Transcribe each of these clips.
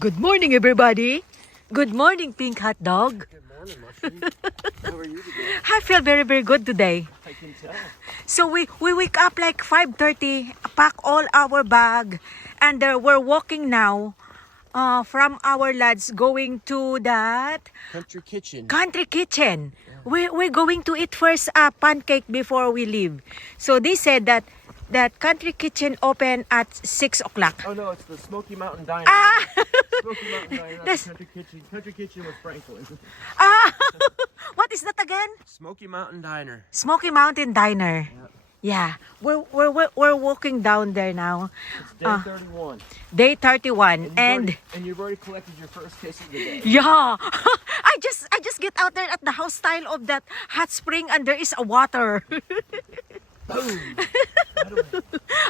Good morning, everybody. Good morning, Pink Hot Dog. Good morning, Mushroom. How are you today? I feel very, very good today. I can tell. So we wake up like 5:30, pack all our bag, and we're walking now from our lodge going to that Country kitchen. country kitchen. We're going to eat first a pancake before we leave. So they said that country kitchen open at 6 o'clock. Oh no, it's the Smoky Mountain Diner. Ah! Smoky Mountain Diner, That's- that's the country kitchen. Country kitchen with Franklin. Ah! What is that again? Smoky Mountain Diner. Smoky Mountain Diner. Yep. Yeah, we're walking down there now. It's day 31. Day 31, and you've already collected your first kiss of the day. yeah, I just get out there at the house style of that hot spring, and there is a water. Boom!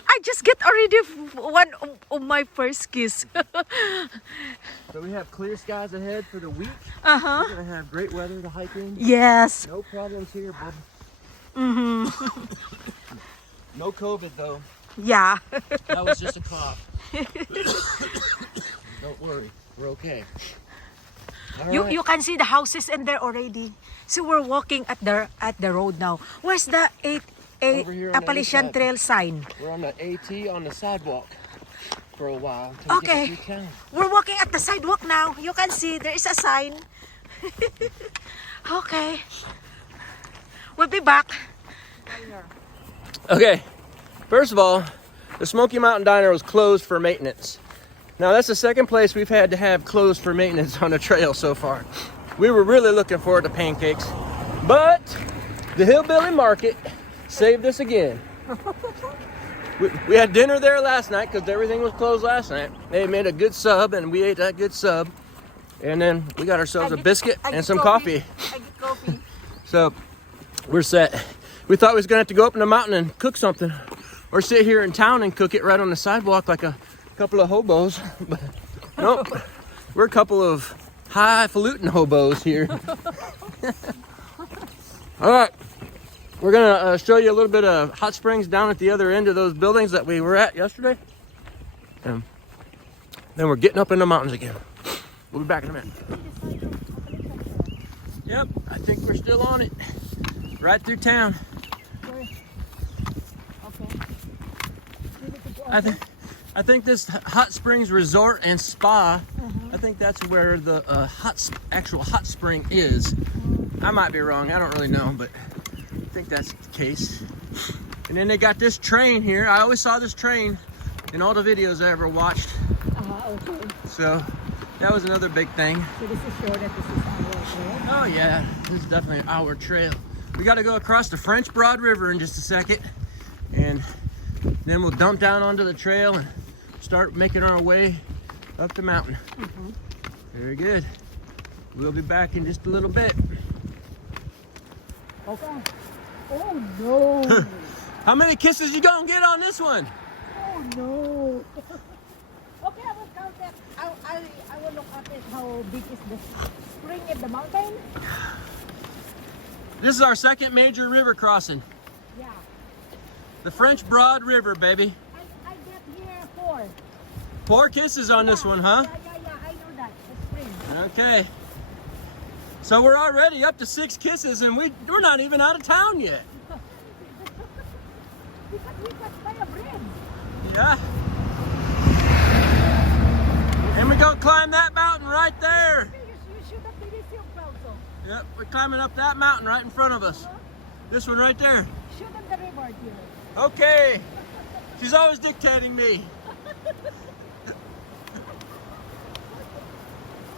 I just get already one of my first kiss. So we have clear skies ahead for the week. Uh-huh. We're gonna have great weather to hike in. Yes. No problems here, bud. Mm-hmm. No COVID though. Yeah. That was just a cough. Don't worry, we're okay. All right. You can see the houses in there already. So we're walking at the road now. Where's the Over here on the Appalachian other side. Trail sign? We're on the AT on the sidewalk for a while. Until we Okay. get to town. We're walking at the sidewalk now. You can see there is a sign. Okay. We'll be back. Okay, first of all, the Smoky Mountain Diner was closed for maintenance. Now that's the second place we've had to have closed for maintenance on the trail so far. We were really looking forward to pancakes, but the Hillbilly Market saved us again. We had dinner there last night because everything was closed last night. They made a good sub and we ate that good sub. And then we got ourselves a biscuit and some coffee. I get coffee. So we're set. We thought we was gonna have to go up in the mountain and cook something, or sit here in town and cook it right on the sidewalk like a couple of hobos. But nope, we're a couple of highfalutin hobos here. All right, we're gonna show you a little bit of hot springs down at the other end of those buildings that we were at yesterday, and then we're getting up in the mountains again. We'll be back in a minute. Yep, I think we're still on it. Right through town. I think this Hot Springs Resort and Spa, I think that's where the actual hot spring is. I might be wrong, I don't really know, but I think that's the case. And then they got this train here. I always saw this train in all the videos I ever watched. Okay. So that was another big thing. So this is sure that this is our trail. Oh yeah, this is definitely our trail. We got to go across the French Broad River in just a second, and then we'll dump down onto the trail and start making our way up the mountain. Very good. We'll be back in just a little bit. Okay. Oh no. How many kisses you gonna get on this one? Oh no. Okay, I will count that. I will look at it. How big is the spring in the mountain? This is our second major river crossing. Yeah. The French Broad River, baby. I get here 4. 4 kisses on this one, huh? Yeah, I know that. The spring. Okay. So we're already up to 6 kisses, and we're not even out of town yet. Because we just by a bridge. Yeah. And we go climb that mountain right there. You should have been yourself also. Yep, we're climbing up that mountain right in front of us. This one right there. Shoot in the river here. Okay. She's always dictating me.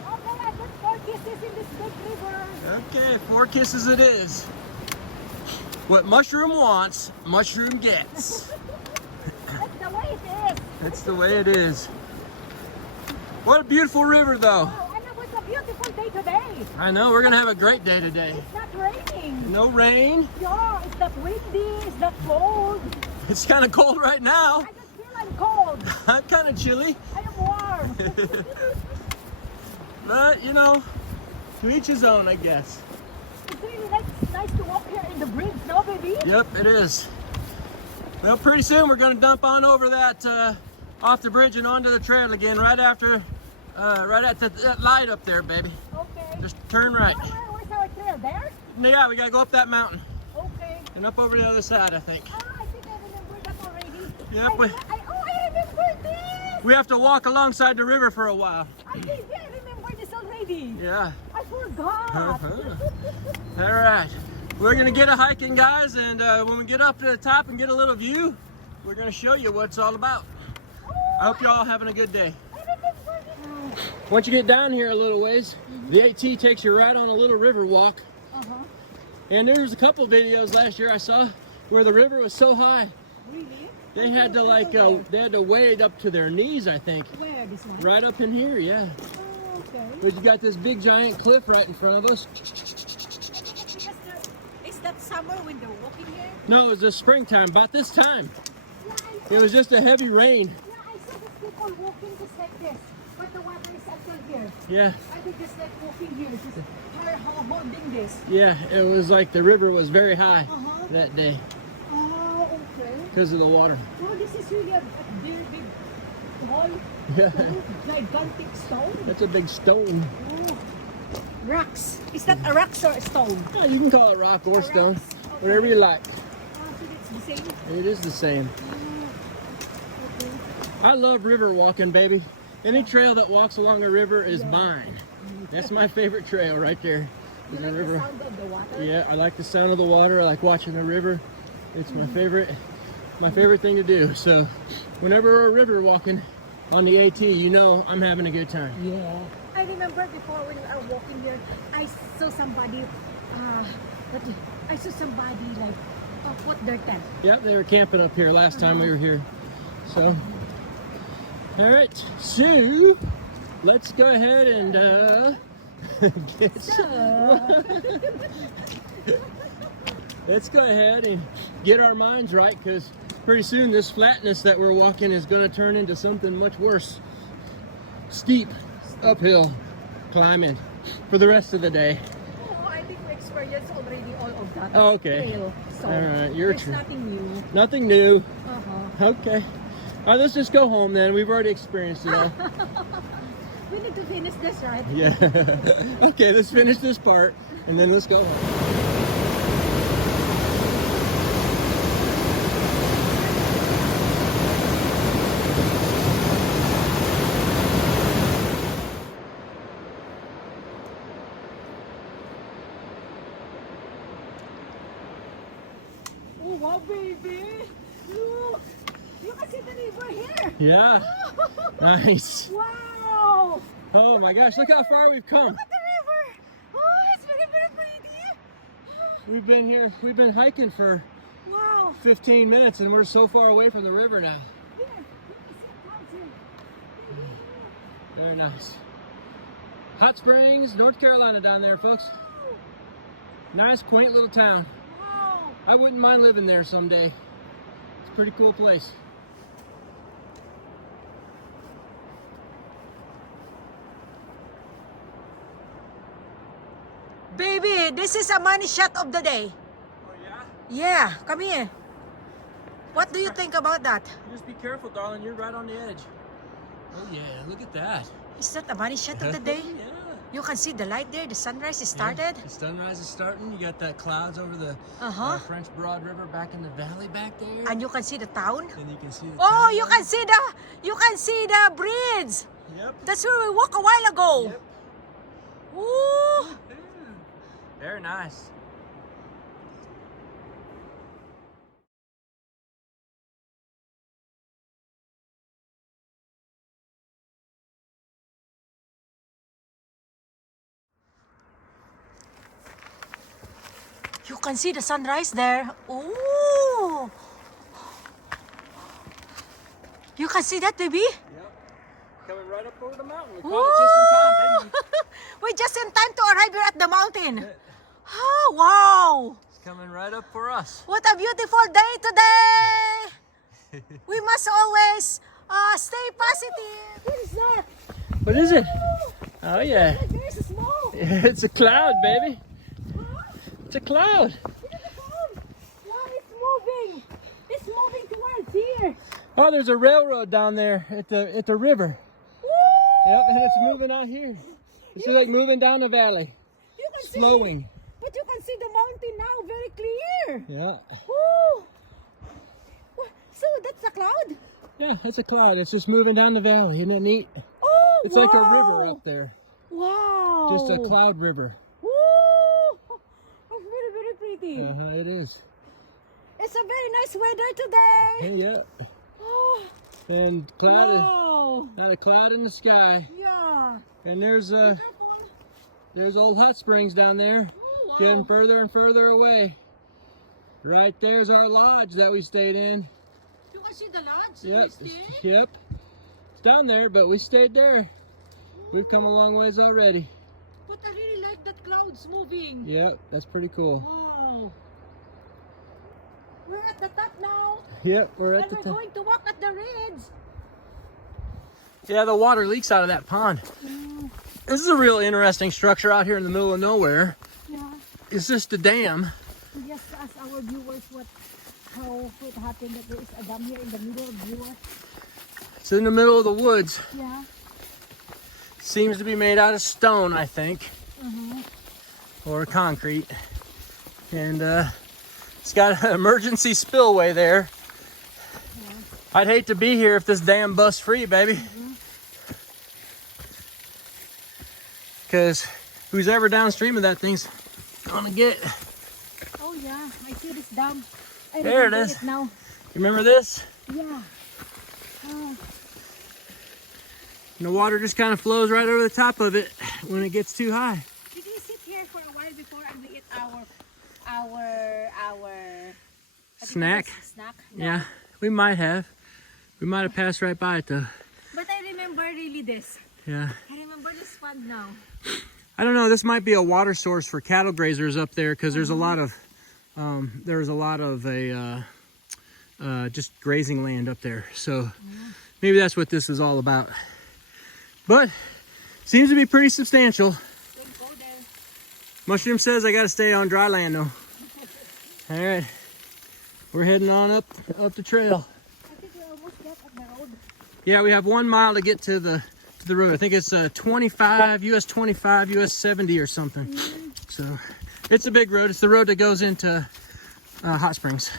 Okay, I got 4 kisses in this big river. Okay, 4 kisses it is. What Mushroom wants, Mushroom gets. That's the way it is. That's the way it is. What a beautiful river, though. Oh, and it was a beautiful day today. I know, we're going to have a great day today. It's not raining. No rain. Yeah, it's not windy, it's not cold. It's kind of cold right now. I just feel I'm cold. I'm kind of chilly. I am warm. But, you know, to each his own, I guess. It's really nice to walk here in the bridge, no, baby? Yep, it is. Well, pretty soon we're going to dump on over that, off the bridge and onto the trail again right after Right at that light up there, baby. Okay. Just turn right. Where's our trail? There? Yeah, we gotta go up that mountain Okay. and up over the other side, I think. Ah, I think I remember that already. Yep. I remember this! We have to walk alongside the river for a while. I think I remember this already. Yeah. I forgot. All right. We're gonna get a hiking, guys, and when we get up to the top and get a little view, we're gonna show you what it's all about. I hope you're all having a good day. Once you get down here a little ways, the AT takes you right on a little river walk. And there was a couple videos last year I saw where the river was so high. Really? They had to they had to wade up to their knees, I think. Where, this one? Right up in here, yeah. Oh, okay. But you got this big giant cliff right in front of us. Is that summer when they're walking here? No, it was the springtime, about this time. Yeah, It was just a heavy rain. I saw the people walking just like this, but the water is until here. Yeah, I think just like walking here, just holding this. yeah, it was like the river was very high that day Oh, okay. because of the water. Oh, this is really a very big tall, Yeah, gigantic stone. that's a big stone. Oh. Rocks. Is that a rock or a stone? Yeah, you can call it rock or stone, Rocks. Okay. whatever you like. Oh, so it's the same. It is the same. Oh, okay. I love river walking, baby. Any trail that walks along a river is mine. That's my favorite trail right there. You Is like a the river. sound of the water? Yeah, I like the sound of the water. I like watching the river. It's my favorite thing to do. So whenever we're river walking on the AT, you know I'm having a good time. Yeah. I remember before when I was walking here, I saw somebody, put their tent. Yep, they were camping up here last time we were here. So, all right, so let's go ahead and let's go ahead and get our minds right, because pretty soon this flatness that we're walking is going to turn into something much worse. Steep, uphill climbing for the rest of the day. Oh, I think we experienced already all of that. Oh, okay. Trail, so All right, your there's turn. nothing new. Nothing new. Uh-huh. Okay. All right, let's just go home then. We've already experienced it all. We need to finish this, right? Yeah. Okay, let's finish this part and then let's go home. Oh, wow, baby. Look. You can see the river here. Yeah. Nice. Wow. Oh my gosh, look how far we've come. Look at the river. Oh, it's very, very pretty. We've been here, we've been hiking for Wow. 15 minutes and we're so far away from the river now. Here, you can see a fountain. Very nice. Hot Springs, North Carolina down there, folks. Nice, quaint little town. Wow. I wouldn't mind living there someday. It's a pretty cool place. Baby, this is a money shot of the day. Oh yeah? Yeah, come here. What do you think about that? Just be careful, darling. You're right on the edge. Oh yeah, look at that. Is that a money shot of the day? Yeah. You can see the light there, the sunrise is started. Yeah, the sunrise is starting. You got that clouds over the French Broad River back in the valley back there. And you can see the town. And you can see the Oh, town. you can see the bridge. Yep. That's where we walked a while ago. Yep. Ooh. Very nice. You can see the sunrise there. Ooh. You can see that, baby? Yep. Coming right up over the mountain. We caught it just in time, didn't we? We're just in time to arrive here at the mountain. Oh, wow. It's coming right up for us. What a beautiful day today. We must always stay positive. What is that? What is it? Oh yeah. There's a small. It's a cloud, baby. Huh? It's a cloud. Wow, it's moving. It's moving towards here. Oh, there's a railroad down there at the river. Woo! Yep, and it's moving out here. It's just like moving down the valley. You can Slowing. see, but you can see the mountain now very clear. Yeah. Woo. So that's a cloud? Yeah, that's a cloud. It's just moving down the valley. Isn't that neat? Oh, It's wow. like a river up there. Wow. Just a cloud river. Woo. It's very, very pretty. It is. It's a very nice weather today. Yeah. Oh, And wow. not a cloud in the sky. Yeah. And there's Careful. there's old hot springs down there, Oh, wow. getting further and further away. Right there's our lodge that we stayed in. You can see the lodge? Yep. You stay? Yep. It's down there, but we stayed there. We've come a long ways already. But I really like that clouds moving. Yep, that's pretty cool. Wow. We're at the top now. Yep, we're at And the we're top. going to walk at the ridge. Yeah, the water leaks out of that pond. This is a real interesting structure out here in the middle of nowhere. Yeah. It's just a dam. We just ask our viewers how it happened that there is a dam here in the middle of viewers. It's in the middle of the woods. Yeah. Seems to be made out of stone, I think, or concrete. And it's got an emergency spillway there. Yeah. I'd hate to be here if this dam busts free, baby. Because who's ever downstream of that thing's gonna get. Oh yeah, I see this dam. I There it remember is. now. You remember this? Yeah. Oh. And the water just kind of flows right over the top of it when it gets too high. Did we sit here for a while before and we eat our Snack? Snack? No. Yeah, we might have. We might have passed right by it though. But I remember really this. Yeah. I remember this spot now. I don't know. This might be a water source for cattle grazers up there because there's a lot of just grazing land up there. So maybe that's what this is all about. But seems to be pretty substantial. Don't go there. Mushroom says I got to stay on dry land though. All right, we're heading on up the trail. I think we almost got at the road. Yeah, we have 1 mile to get to the road. I think it's 25 US 25 US 70 or something. So it's a big road. It's the road that goes into Hot Springs.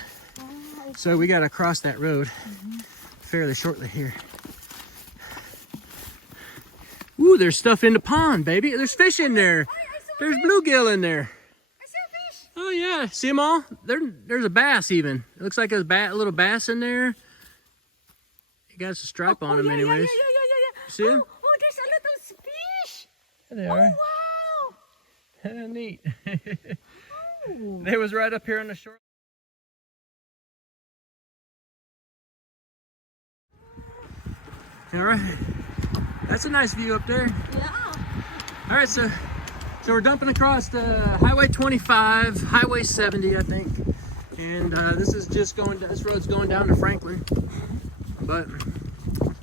So we got to cross that road fairly shortly here. Ooh, there's stuff in the pond, baby. There's fish in there. There's bluegill in there. I see a fish. Oh yeah, see them all? There's a bass even. It looks like a little bass in there. It got a stripe on him, anyways. Yeah. See him? Oh, there's a little fish. There they Oh, are. wow. Neat. Oh. They was right up here on the shore. All right, that's a nice view up there. Yeah. All right, so we're dumping across the Highway 25, Highway 70, I think, and this road's going down to Franklin, but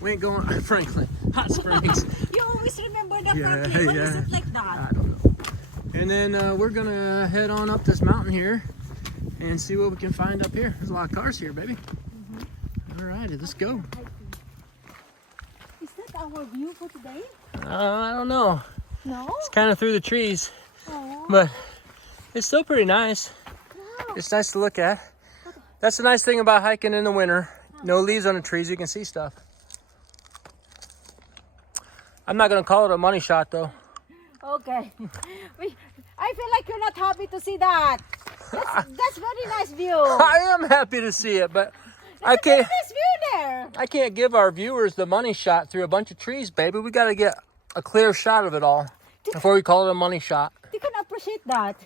we ain't going to Franklin, Hot Springs. You always remember the Yeah, Franklin. Why is yeah. it like that? I don't know. And then we're gonna head on up this mountain here and see what we can find up here. There's a lot of cars here, baby. All righty, let's go. Is that our view for today? I don't know. No? It's kind of through the trees, Oh. but it's still pretty nice. Wow. It's nice to look at. That's the nice thing about hiking in the winter. No leaves on the trees, you can see stuff. I'm not gonna call it a money shot though. Okay. I feel like you're not happy to see that. That's very nice view. I am happy to see it, but I It's a very can't. nice view there. I can't give our viewers the money shot through a bunch of trees, baby. We got to get a clear shot of it all before we call it a money shot. You can appreciate that.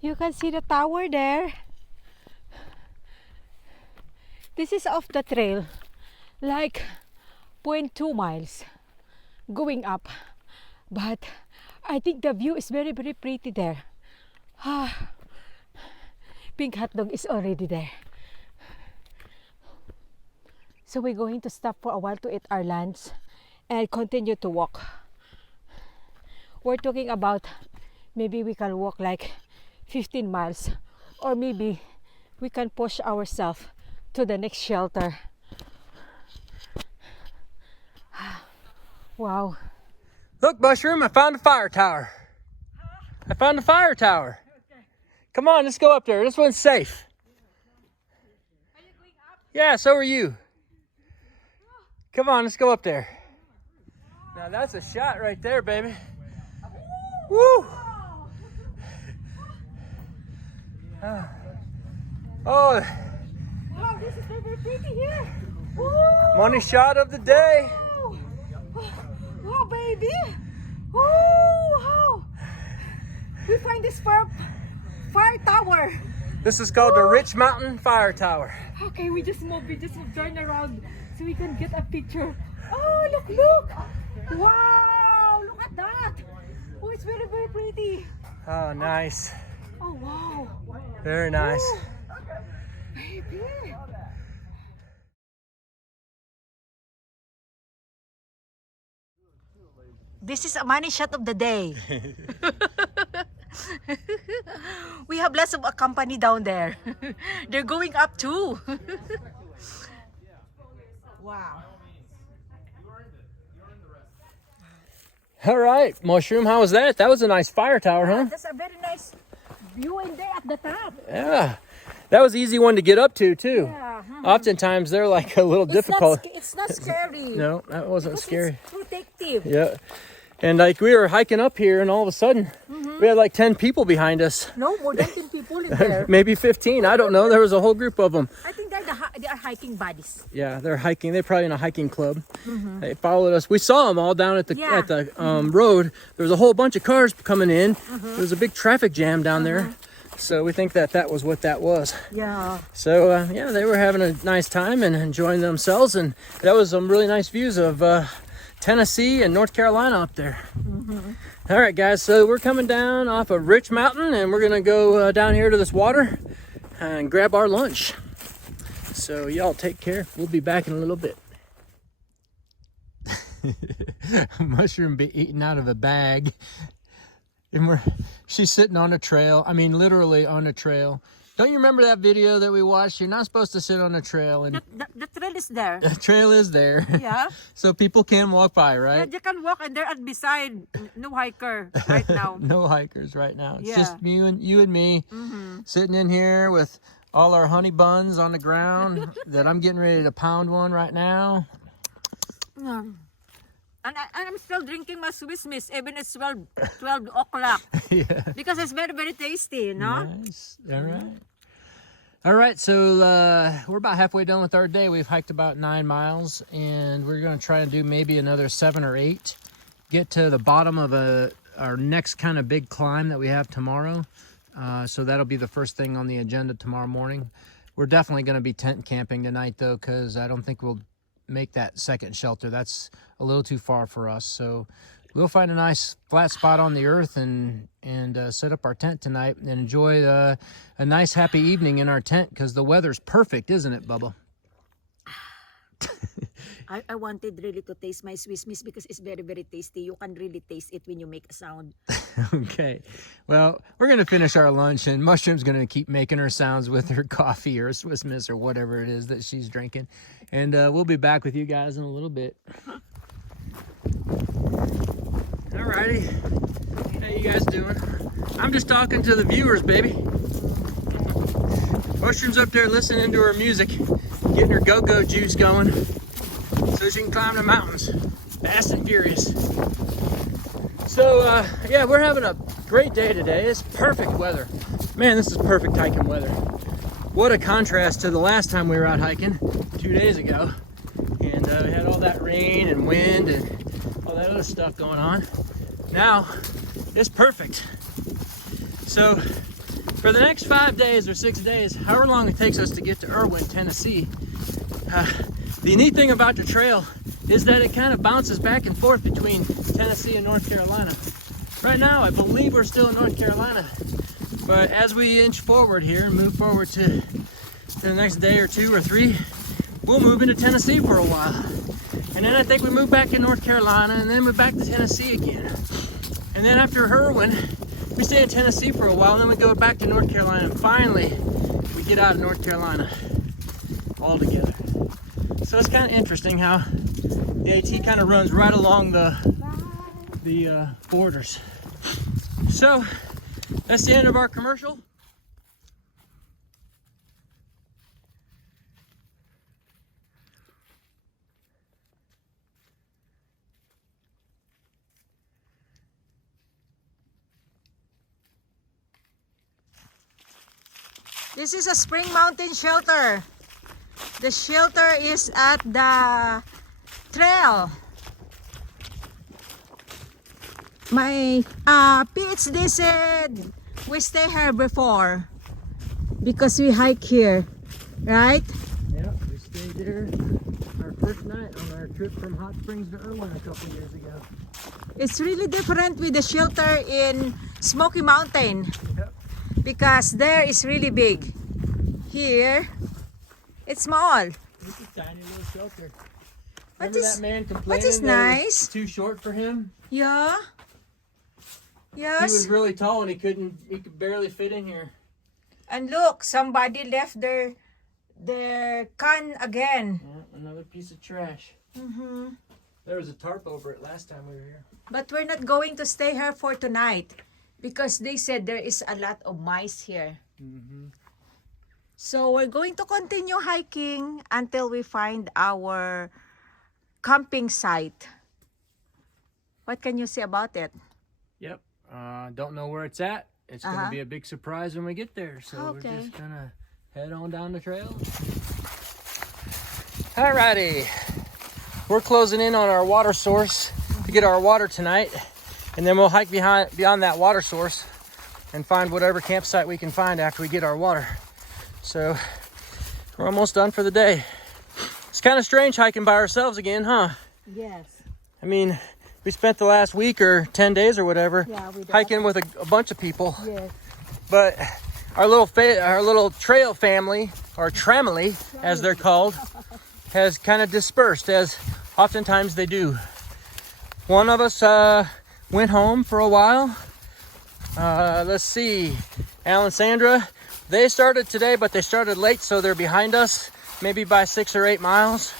You can see the tower there. This is off the trail, like 0.2 miles going up. But I think the view is very, very pretty there. Pink hot dog is already there. So we're going to stop for a while to eat our lunch and continue to walk. We're talking about maybe we can walk like 15 miles or maybe we can push ourselves to the next shelter. Wow. Look, Mushroom, I found a fire tower. I found a fire tower. Come on, let's go up there. This one's safe. Are you going up? Yeah, so are you. Come on, let's go up there. Now that's a shot right there, baby. Woo! Oh, Wow, this is very pretty here. Woo! money shot of the day. Wow, baby. Woo! Wow. We find this fire tower. This is called the Rich Mountain Fire Tower. Okay, we just move, turn around so we can get a picture. Oh, look. Wow, look at that. Oh, it's very pretty. Oh, nice. Oh, wow. Very nice. Oh, baby. This is a money shot of the day. We have lots of a company down there. They're going up too. Wow. All right, Mushroom, how was that? That was a nice fire tower, huh? That's a very nice view in there at the top. Yeah. That was an easy one to get up to, too. Yeah. Oftentimes, they're like a little difficult. It's not scary. No, that wasn't scary. It's protective. Yeah. And like we were hiking up here, and all of a sudden, we had like 10 people behind us. No, more than 10 people in there. Maybe 15. I don't know. There was a whole group of them. I think they are hiking buddies. Yeah, they're hiking. They're probably in a hiking club. They followed us. We saw them all down at the road. There was a whole bunch of cars coming in. There was a big traffic jam down there. So we think that was what that was. Yeah. So yeah, they were having a nice time and enjoying themselves, and that was some really nice views of Tennessee and North Carolina up there. All right, guys. So we're coming down off of Rich Mountain, and we're gonna go down here to this water and grab our lunch. So y'all take care. We'll be back in a little bit. Mushroom be eating out of a bag. And she's sitting on a trail. I mean, literally on a trail. Don't you remember that video that we watched? You're not supposed to sit on a trail. And The trail is there. the trail is there. Yeah. So people can walk by, right? Yeah, you can walk, and they're beside no hiker right now. No hikers right now. It's Yeah. just you and me sitting in here with all our honey buns on the ground that I'm getting ready to pound one right now. And I'm still drinking my Swiss Miss even it's 12 o'clock. Yeah. Because it's very tasty, you know? Nice. All right. All right, so we're about halfway done with our day. We've hiked about 9 miles, and we're going to try and do maybe another 7 or 8. Get to the bottom of our next kind of big climb that we have tomorrow. So that'll be the first thing on the agenda tomorrow morning. We're definitely going to be tent camping tonight, though, because I don't think we'll make that second shelter. That's a little too far for us. So we'll find a nice flat spot on the earth and set up our tent tonight and enjoy a nice happy evening in our tent, because the weather's perfect, isn't it, Bubba? I wanted really to taste my Swiss Miss because it's very tasty. You can really taste it when you make a sound. Okay. Well, we're going to finish our lunch, and Mushroom's going to keep making her sounds with her coffee or Swiss Miss or whatever it is that she's drinking. And we'll be back with you guys in a little bit. Alrighty. How you guys doing? I'm just talking to the viewers, baby. Mushroom's up there listening to her music, getting her go-go juice going so she can climb the mountains fast and furious. So, yeah, we're having a great day today. It's perfect weather. Man, this is perfect hiking weather. What a contrast to the last time we were out hiking 2 days ago. And we had all that rain and wind and all that other stuff going on. Now, it's perfect. So, for the next 5 days or 6 days, however long it takes us to get to Irwin, Tennessee, the neat thing about the trail is that it kind of bounces back and forth between Tennessee and North Carolina. Right now, I believe we're still in North Carolina, but as we inch forward here and move forward to the next day or 2 or 3, we'll move into Tennessee for a while. And then I think we move back to North Carolina, and then we're back to Tennessee again. And then after Irwin, we stay in Tennessee for a while, and then we go back to North Carolina, and finally, we get out of North Carolina. all together. So it's kind of interesting how the AT kind of runs right along the borders. So that's the end of our commercial. This is a Spring Mountain shelter. The shelter is at the trail. My PhD said we stay here before because we hike here, right? Yeah, we stayed there our first night on our trip from Hot Springs to Irwin a couple years ago. It's really different with the shelter in Smoky Mountain. Yep. Because there is really big. Here, it's small. It's a tiny little shelter. What Remember is- that man complaining what is that it nice? was too short for him? Yeah. He Yes. was really tall and he could barely fit in here. And look, somebody left their can again. Yeah, another piece of trash. Mm-hmm. There was a tarp over it last time we were here. But we're not going to stay here for tonight because they said there is a lot of mice here. Mm-hmm. So we're going to continue hiking until we find our camping site. What can you say about it? Yep. Don't know where it's at. It's going to be a big surprise when we get there. So Okay. we're just going to head on down the trail. Alrighty. We're closing in on our water source to get our water tonight. And then we'll hike beyond that water source and find whatever campsite we can find after we get our water. So we're almost done for the day. It's kind of strange hiking by ourselves again, huh? Yes. I mean, we spent the last week or 10 days or whatever with hiking with a bunch of people. Yes. But our little trail family, or tramily as they're called, has kind of dispersed, as oftentimes they do. One of us went home for a while. Let's see, Al and Sandra, they started today, but they started late, so they're behind us, maybe by 6 or 8 miles.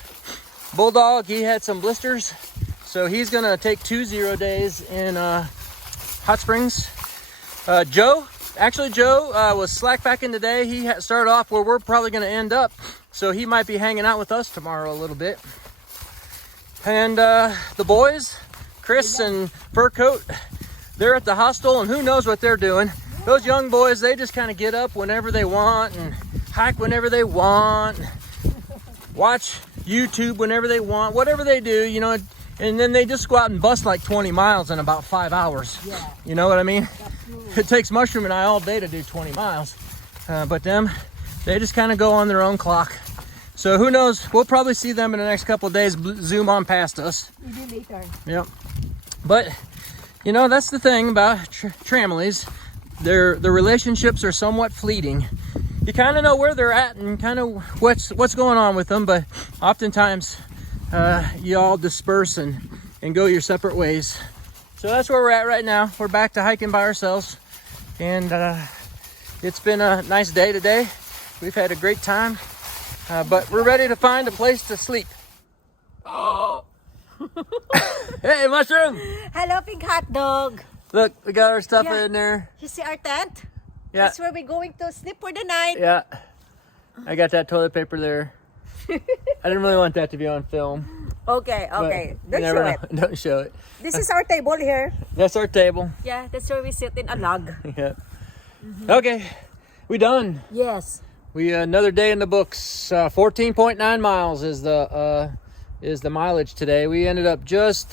Bulldog, he had some blisters, so he's gonna take 2 0 days in Hot Springs. Joe was slack packing today. He started off where we're probably gonna end up, so he might be hanging out with us tomorrow a little bit. And the boys, Chris and Fur Coat, they're at the hostel, and who knows what they're doing. Those young boys, they just kind of get up whenever they want and hike whenever they want, watch YouTube whenever they want, whatever they do, you know, and then they just go out and bust like 20 miles in about 5 hours. Yeah. You know what I mean? Absolutely. It takes Mushroom and I all day to do 20 miles. But them, they just kind of go on their own clock. So who knows? We'll probably see them in the next couple of days, zoom on past us. Maybe later. Yep. But, you know, that's the thing about tramilies. Their relationships are somewhat fleeting. You kind of know where they're at and kind of what's going on with them, but oftentimes you all disperse and go your separate ways. So that's where we're at right now. We're back to hiking by ourselves, and it's been a nice day today. We've had a great time, but we're ready to find a place to sleep. Oh! Hey, Mushroom! Hello, Pink Hot Dog. Look, we got our stuff Yeah. in there. You see our tent? Yeah. That's where we're going to sleep for the night. Yeah. I got that toilet paper there. I didn't really want that to be on film. Okay, but okay. you Don't never show know. it. Don't show it. This is our table here. That's our table. Yeah, that's where we sit in a log. Yeah. Okay. We done. Yes. We another day in the books. 14.9 miles is the mileage today. We ended up just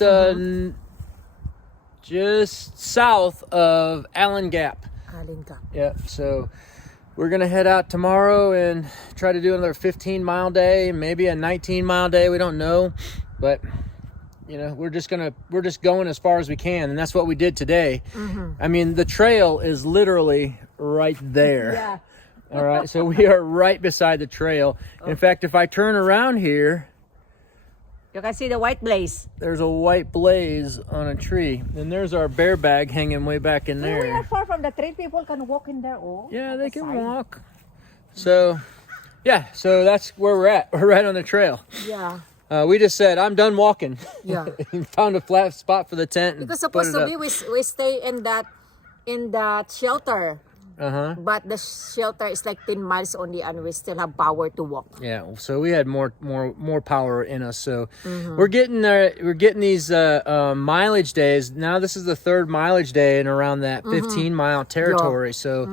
south of Allen Gap. Yeah, so we're gonna head out tomorrow and try to do another 15-mile day, maybe a 19-mile day. We don't know, but you know, we're just going as far as we can, and that's what we did today. I mean, the trail is literally right there. Yeah. All right, so we are right beside the trail. In fact, if I turn around here, You can see the white blaze. there's a white blaze on a tree, and there's our bear bag hanging way back in We are there. far from the trail. People can walk in there. Oh, Yeah, on they the can side. walk. So Yeah, so that's where we're at. We're right on the trail. Yeah. We just said, I'm done walking. Yeah. Found a flat spot for the tent. Because supposed to be we stay in that shelter. Uh-huh. But the shelter is like 10 miles only, and we still have power to walk. Yeah, so we had more power in us. So we're getting these mileage days. Now this is the third mileage day and around that 15-mile territory. Yeah. So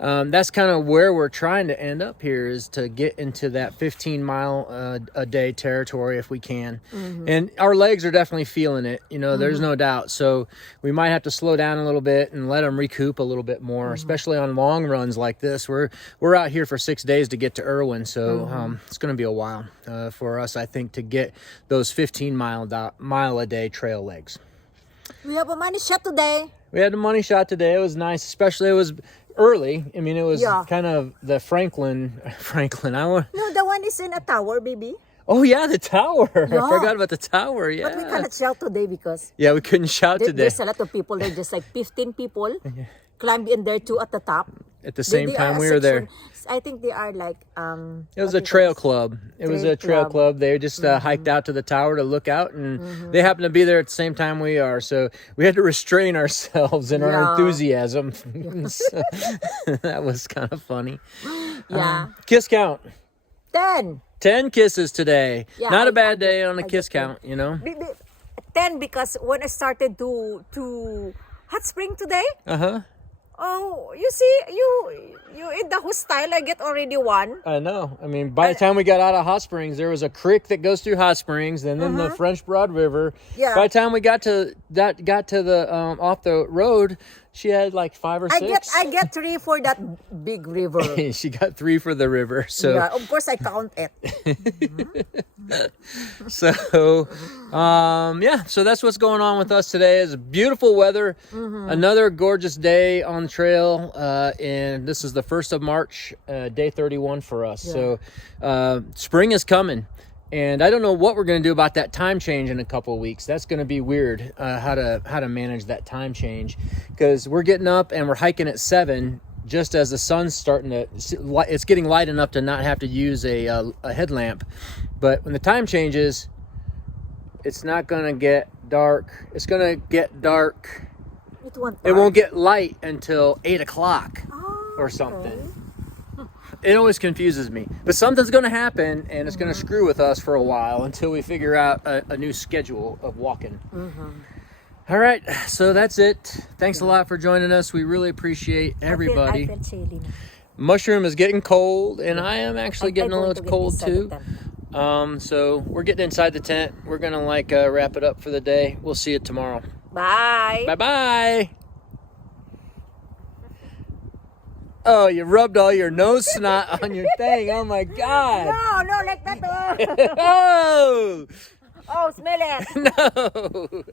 that's kind of where we're trying to end up here, is to get into that 15-mile a day territory if we can. And our legs are definitely feeling it. You know, there's no doubt. So we might have to slow down a little bit and let them recoup a little bit more, especially on long runs like this. We're out here for 6 days to get to Irwin, so it's going to be a while for us, I think, to get those 15-mile a day trail legs. We have a money shot today. We had a money shot today. It was nice, especially it was early. I mean, it was kind of the Franklin. No, the one is in a tower, baby. Oh yeah, the tower. Yeah. I forgot about the tower. Yeah. But we cannot shout today because we couldn't shout today. There's a lot of people. There's just like 15 people. Climbed in there too at the top. At the same time we were there. I think they are like it was a trail club. It was a trail club. They just hiked out to the tower to look out, and they happened to be there at the same time we are. So we had to restrain ourselves in our enthusiasm. So, that was kind of funny. Yeah. Kiss count. 10 kisses today. Yeah, Not a bad day on a kiss count, you know. 10 because when I started to hot spring today. Oh, you see, you in the hostile, I get already one. I know. I mean, by the time we got out of Hot Springs, there was a creek that goes through Hot Springs, and then the French Broad River. Yeah. By the time we got to the off the road, she had like 5 or 6. I get 3 for that big river. She got 3 for the river. So yeah, of course I count it. So so that's what's going on with us today. It's beautiful weather, another gorgeous day on the trail, and this is the 1st of March, day 31 for us. Yeah. So spring is coming, and I don't know what we're going to do about that time change in a couple of weeks. That's going to be weird, how to manage that time change, because we're getting up and we're hiking at 7 just as the sun's starting to, it's getting light enough to not have to use a headlamp. But when the time changes, it's not going to get dark. It's going to get dark. It won't get light until 8 o'clock or something. Okay. It always confuses me. But something's going to happen, and it's going to screw with us for a while until we figure out a new schedule of walking. All right, so that's it. Thanks a lot for joining us. We really appreciate everybody. I feel chilly. Mushroom is getting cold, and I am actually getting a little cold too. So we're getting inside the tent. We're gonna wrap it up for the day. We'll see you tomorrow. Bye. Bye-bye. Oh, you rubbed all your nose snot on your thing. Oh my God. No, like that. Oh. Oh, smell it. No.